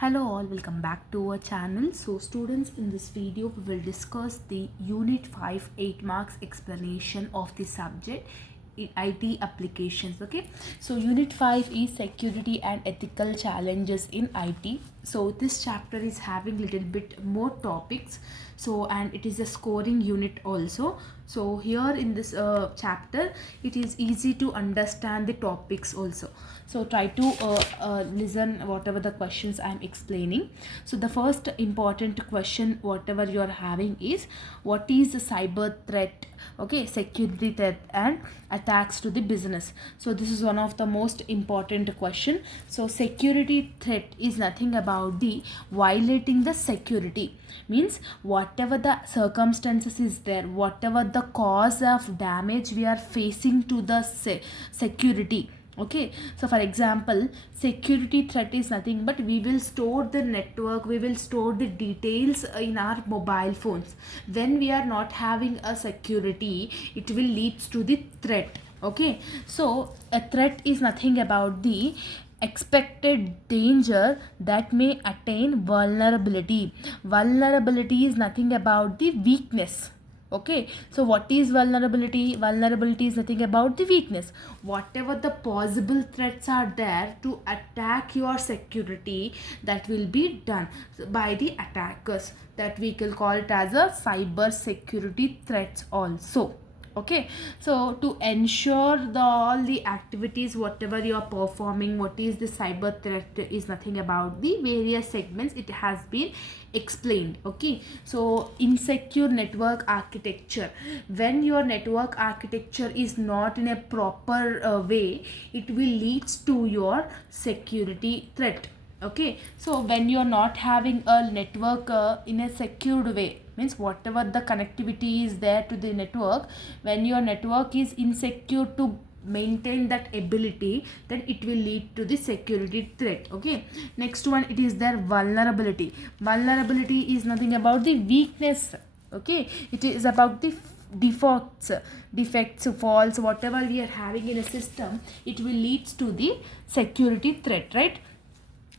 Hello all, welcome back to our channel. So students, in this video we will discuss the unit 5 8 marks explanation of the subject IT applications. Okay, so unit 5 is security and ethical challenges in IT. So this chapter is having little bit more topics, so and it is a scoring unit also. So here in this chapter it is easy to understand the topics also. So try to listen whatever the questions I am explaining. So the first important question whatever you are having is, what is the cyber threat? Okay, security threat and attacks to the business. So this is one of the most important question. So security threat is nothing about the violating the security, means whatever the circumstances is there, whatever the cause of damage we are facing to the security. Okay, so for example, security threat is nothing but we will store the network, we will store the details in our mobile phones. When we are not having a security, it will lead to the threat. Okay, so a threat is nothing about the expected danger that may attain vulnerability. Vulnerability is nothing about the weakness. Okay, so what is vulnerability? Vulnerability is nothing about the weakness. Whatever the possible threats are there to attack your security, that will be done by the attackers, that we can call it as a cyber security threats also. Okay, so to ensure all the activities whatever you are performing, what is the cyber threat is nothing about the various segments it has been explained. Okay, so insecure network architecture, when your network architecture is not in a proper way, it will lead to your security threat. Okay, so when you are not having a network in a secured way, means whatever the connectivity is there to the network, when your network is insecure to maintain that ability, then it will lead to the security threat. Okay, next one, it is their vulnerability. Vulnerability is nothing about the weakness. Okay, it is about the defects, faults, whatever we are having in a system, it will lead to the security threat, right?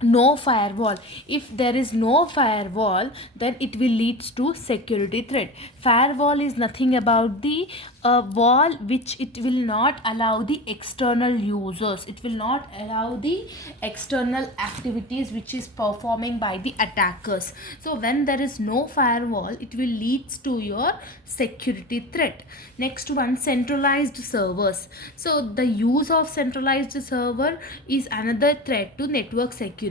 No firewall, if there is no firewall, then it will lead to security threat. Firewall is nothing about the wall which it will not allow the external users, it will not allow the external activities which is performing by the attackers. So when there is no firewall, it will lead to your security threat. Next one, centralized servers. So the use of centralized server is another threat to network security.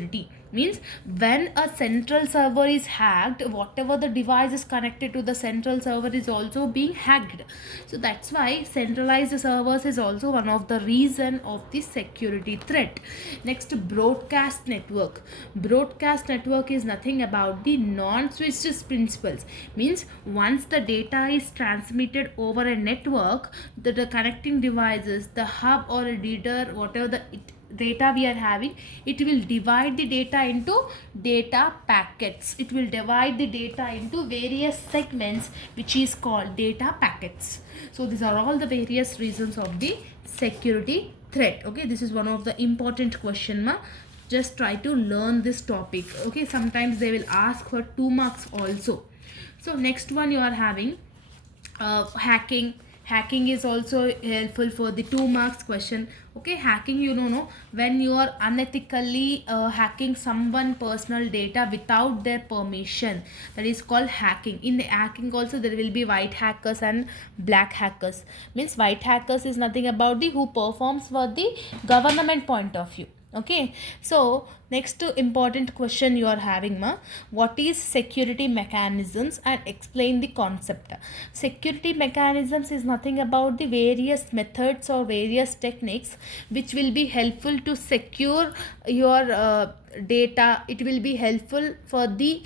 Means when a central server is hacked, whatever the device is connected to the central server is also being hacked. So that's why centralized servers is also one of the reason of the security threat. Next, broadcast network. Broadcast network is nothing about the non-switched principles. Means once the data is transmitted over a network, the connecting devices, the hub or a reader, whatever the data we are having, it will divide the data into data packets. It will divide the data into various segments, which is called data packets. So these are all the various reasons of the security threat. Okay, this is one of the important question. Just try to learn this topic. Okay, sometimes they will ask for 2 marks also. So next one, you are having hacking. Hacking is also helpful for the 2 marks question. Okay, hacking, you know, when you are unethically hacking someone personal data without their permission, that is called hacking. In the hacking also there will be white hackers and black hackers. Means white hackers is nothing about the who performs for the government point of view. Okay, so next important question you are having, what is security mechanisms and explain the concept. Security mechanisms is nothing about the various methods or various techniques which will be helpful to secure your data. It will be helpful for the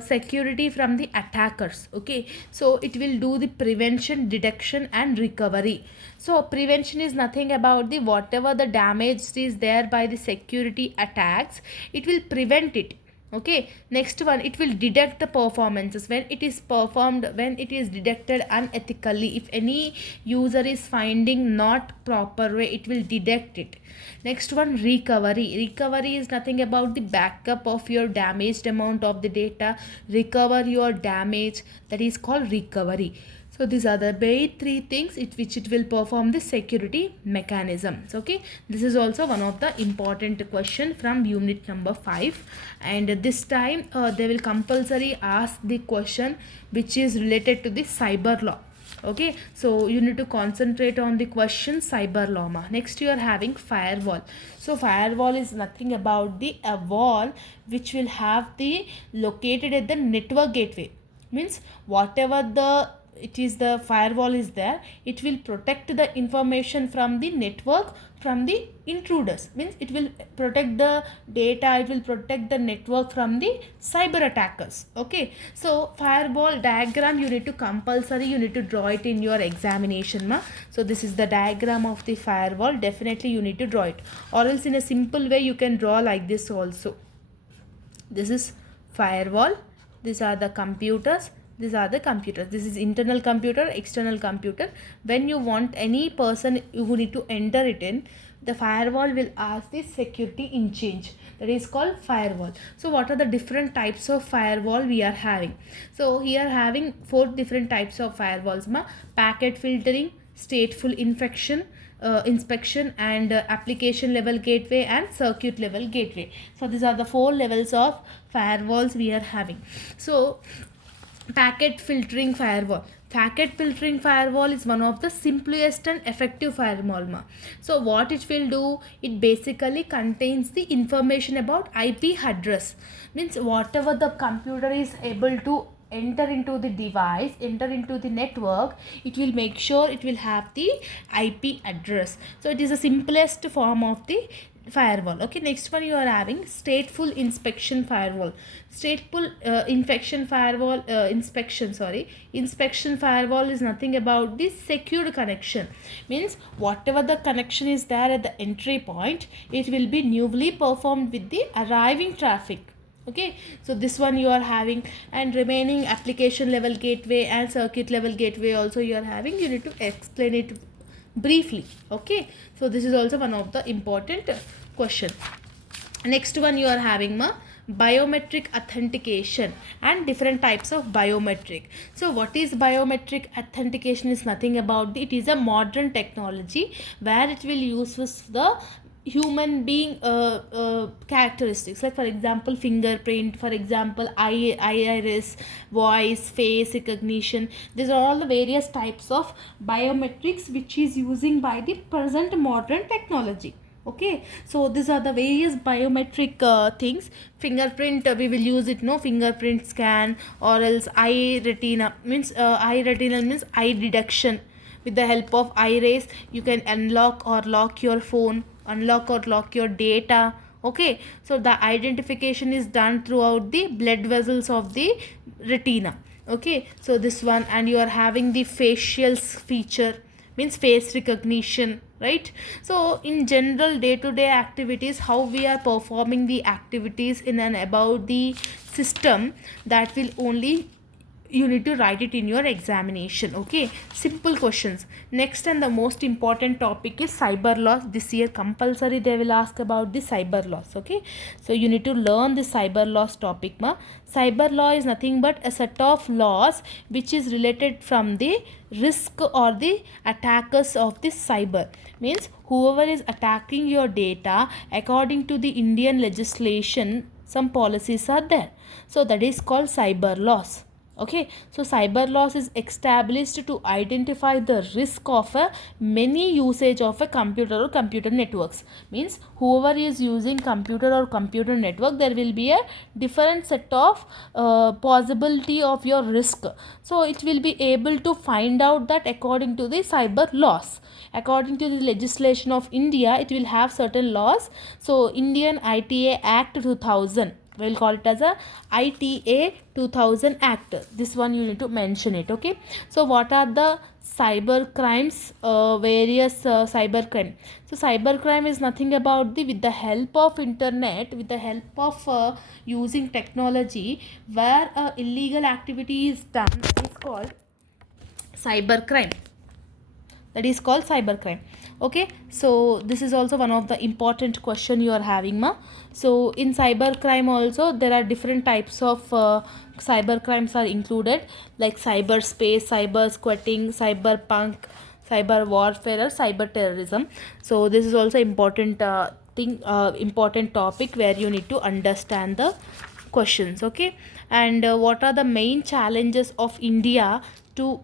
security from the attackers. Okay, so it will do the prevention, detection and recovery. So prevention is nothing about the whatever the damage is there by the security attacks, it will prevent it. Okay, next one, it will detect the performances when it is performed, when it is detected unethically. If any user is finding not proper way, it will detect it. Next one, recovery is nothing about the backup of your damaged amount of the data, recover your damage, that is called recovery. So these are the main three things which it will perform the security mechanisms. Okay, this is also one of the important question from unit number 5, and this time they will compulsory ask the question which is related to the cyber law. Okay, so you need to concentrate on the question cyber law. Next you are having firewall. So firewall is nothing about the a wall which will have the located at the network gateway. Means whatever the it is the firewall is there, it will protect the information from the network from the intruders. Means it will protect the data, it will protect the network from the cyber attackers. Okay, so firewall diagram you need to compulsory, you need to draw it in your examination so this is the diagram of the firewall, definitely you need to draw it, or else in a simple way you can draw like this also. This is firewall, these are the computers, these are the computers, this is internal computer, external computer. When you want any person who need to enter it in, the firewall will ask the security in change, that is called firewall. So what are the different types of firewall we are having? So here having 4 different types of firewalls. Packet filtering, stateful inspection, and application level gateway and circuit level gateway. So these are the 4 levels of firewalls we are having. So packet filtering firewall. Packet filtering firewall is one of the simplest and effective firewall. So what it will do, it basically contains the information about IP address. Means whatever the computer is able to enter into the device, enter into the network, it will make sure it will have the IP address. So it is the simplest form of the firewall. Okay, next one you are having stateful inspection firewall. Stateful inspection firewall is nothing about the secured connection. Means whatever the connection is there at the entry point, it will be newly performed with the arriving traffic. Okay, so this one you are having, and remaining application level gateway and circuit level gateway also you are having, you need to explain it briefly. Okay, so this is also one of the important question. Next one you are having biometric authentication and different types of biometric. So what is biometric authentication is nothing about it is a modern technology where it will use the human being characteristics, like for example fingerprint, for example iris, voice, face recognition. These are all the various types of biometrics which is using by the present modern technology. Okay, so these are the various biometric things. Fingerprint, we will use it, no, fingerprint scan, or else eye retina means eye detection. With the help of iris you can unlock or lock your phone, unlock or lock your data. Okay, so the identification is done throughout the blood vessels of the retina. Okay, so this one, and you are having the facial feature, means face recognition, right? So in general day-to-day activities, how we are performing the activities in and about the system, that will only you need to write it in your examination. Okay, simple questions. Next and the most important topic is cyber laws. This year compulsory they will ask about the cyber laws. Okay, so you need to learn the cyber laws topic. Cyber law is nothing but a set of laws which is related from the risk or the attackers of the cyber. Means whoever is attacking your data, according to the Indian legislation, some policies are there. So that is called cyber laws. Okay, so cyber laws is established to identify the risk of a many usage of a computer or computer networks. Means whoever is using computer or computer network, there will be a different set of possibility of your risk. So it will be able to find out that according to the cyber laws, according to the legislation of India, it will have certain laws. So Indian ITA Act 2000, we'll call it as a ITA 2000 Act. This one you need to mention it. Okay, so what are the cyber crimes? Various cyber crime. So cyber crime is nothing about the, with the help of internet, with the help of using technology, where illegal activity is done, that is called cyber crime. That is called cybercrime. Okay, so this is also one of the important question you are having, ma. So in cybercrime also there are different types of cyber crimes are included, like cyberspace, cyber squatting, cyberpunk, cyber warfare, or cyber terrorism. So this is also important important topic where you need to understand the questions. Okay, and what are the main challenges of India to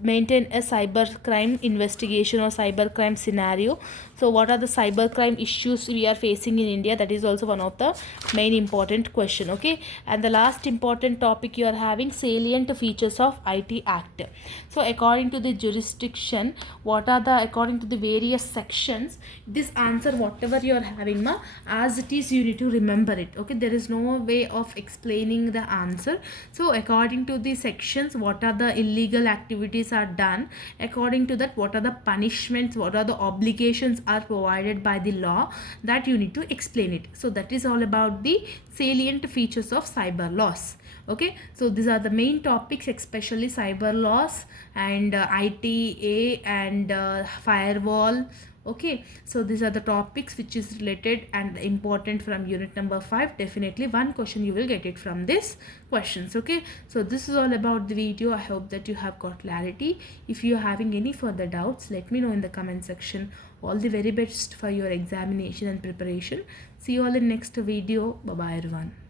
maintain a cyber crime investigation or cyber crime scenario? So what are the cyber crime issues we are facing in India? That is also one of the main important question. Okay, and the last important topic you are having, salient features of IT Act. So according to the jurisdiction, what are the, according to the various sections, this answer whatever you are having, ma, as it is you need to remember it. Okay, there is no way of explaining the answer. So according to the sections, what are the illegal activities are done, according to that what are the punishments, what are the obligations are provided by the law, that you need to explain it. So that is all about the salient features of cyber laws. Okay, so these are the main topics, especially cyber laws and ITA and firewall. Okay, so these are the topics which is related and important from unit number 5. Definitely one question you will get it from this questions. Okay, so this is all about the video. I hope that you have got clarity. If you are having any further doubts, let me know in the comment section. All the very best for your examination and preparation. See you all in next video. Bye bye everyone.